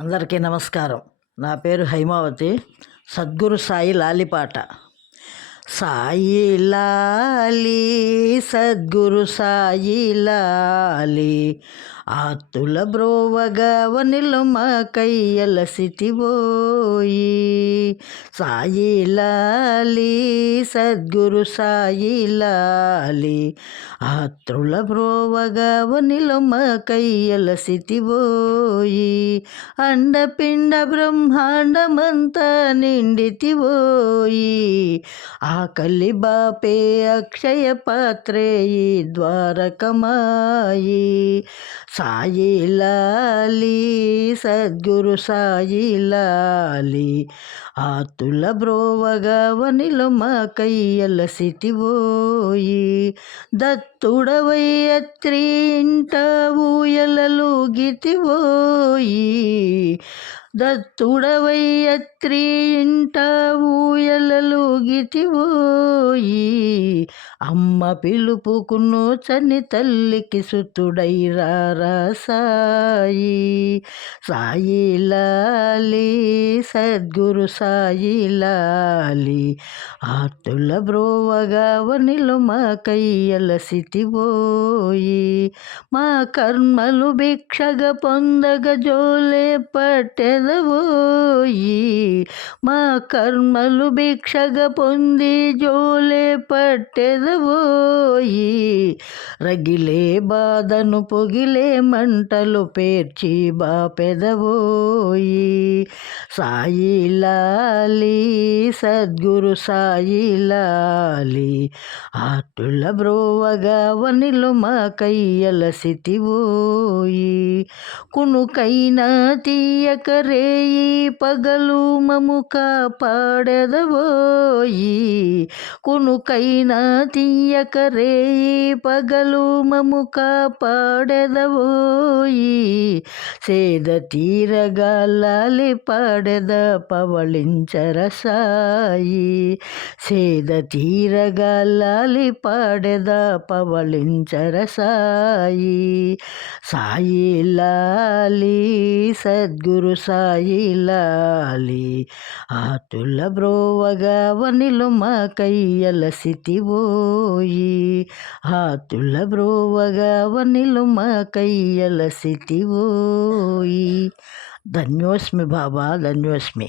అందరికీ నమస్కారం. నా పేరు హైమావతి. సద్గురు సాయి లాలిపాట. సాయి లాలి సద్గురు సాయి లాలి, ఆత్తుల బ్రోవగా వనిలో మా కయ్యల సిటివోయి. సాయి లాలి సద్గురు సాయి లాలి, ఆత్రుల బ్రోవగా వనిలో మా కయ్యల సిటివోయి. అండపిండ బ్రహ్మాండమంతా నిండితివోయి. ఆకలి బాపే అక్షయ పాత్రే ఈ ద్వారకమాయి. సాయి లాలి సద్గురు సాయి లాలి, ఆతుల బ్రోవగా వనిలో మా కయ్యల సిటివోయి. దత్తుడవై అత్రి ఇంట ఊయలలు గితివోయి. దత్తుడవై అత్రి ఇంట ఊయలలు గితివోయి. అమ్మ పిలుపుకును చని తల్లికి సుతుడై రారా సాయి. సాయి లాలి సద్గురు సాయి లాలి, ఆతుల బ్రోవగా వనిలో మా కయ్యల సిటివోయి. మా కర్మలు భిక్షగా పొందగ జోలే పట్టెదవోయి. మా కర్మలు భిక్షగా పొంది జోలే పట్టెదవోయి. రగిలే బాధను పొగిలే మంటలు పేర్చి బాపెదవోయి. సాయి లాలి సద్గురు సాయి లాలి, ఆతుల బ్రోవగా వనిలో మా కయ్యల సిటివోయి. కునుకైనా తీయక రేయి పగలు మము కాపాడెదవోయి. కునుకైనా తీయక రేయి పగలు మము కాపాడెదవోయి. సేద తీరగా లాలి పాడెద పవళించర సాయి. సేద తీరగా లాలి పాడెద పవళించర సాయి. సాయి లాలి సద్గురు సాయి లాలి, ఆతుల బ్రోవగా వనిలో మా కయ్యల సిటివోయి. ఆతుల బ్రోవగా వనిలో మా కయ్యల సిటివోయి. ధన్యోస్మి బాబా, ధన్యోస్మి.